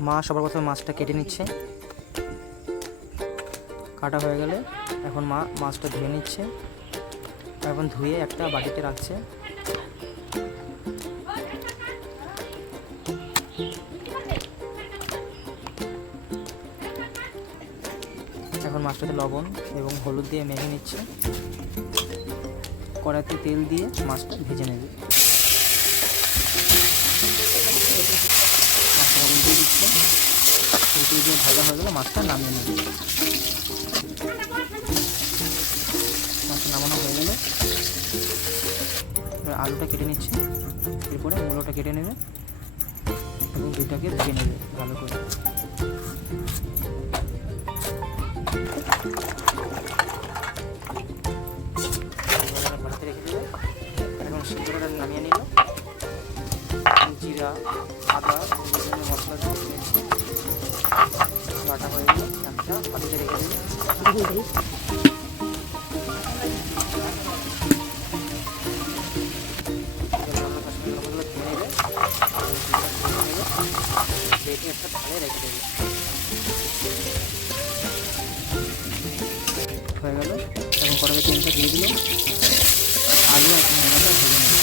মা সবার প্রথমে মাছটা কেটে নিচ্ছে। কাটা হয়ে গেলে এখন মা মাছটা ধুয়ে নিচ্ছে। এখন ধুয়ে একটা বাটিতে রাখছে। এখন মাছটাতে লবণ এবং হলুদ দিয়ে মেখে নিচ্ছে। কড়াইতে তেল দিয়ে মাছটা ভেজে নেবে। মাছটা উল্টে দিচ্ছে। উল্টে দিয়ে ভাজা হয়ে গেলে মাছটা নামিয়ে নেবে। মাছটা নামানো হয়ে গেলে আলুটা কেটে নিচ্ছে। এরপরে মূলোটা কেটে নেবে এবং দুটাকে ধুয়ে নেবে ভালো করে। বাড়িতে রেখে দেবে। এখন সিদ্ধটা নামিয়ে নিল। জিরা, আদা, বিভিন্ন মশলা দিয়ে বাটা হয়ে গেলে একটা পাতিতে রেখে দেবে। রেখে একটা থালে রেখে দেবে। হয়ে গেল। এখন কড়াইতে তেলটা দিয়ে দিল। আলু আর মশলাটা ভেজে নেবে।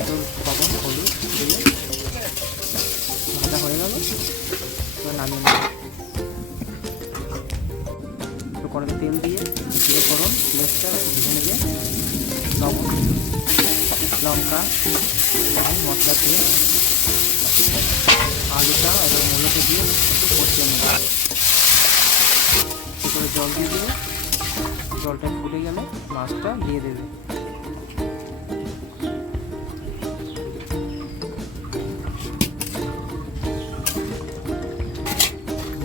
একটু লবণ হলুদ দিয়ে ভাজা হয়ে গেল। এবার নামিয়ে নেবে। একটু কড়াইতে তেল দিয়ে জিরে ফোড়ন পেঁয়াজটা ভেজে নেবে। লবণ, লঙ্কা এবং মশলা দিয়ে আলুটা এবং মূলোকে দিয়ে একটু কষিয়ে নেবে। এরপরে জল দিয়ে দেবে। জলটা ফুটে গেলে মাছটা দিয়ে দেবে।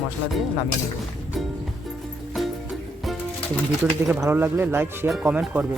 মশলা দিয়ে নামিয়ে নেবে। এবং ভিডিওটি দেখে ভালো লাগলে লাইক শেয়ার কমেন্ট করবে।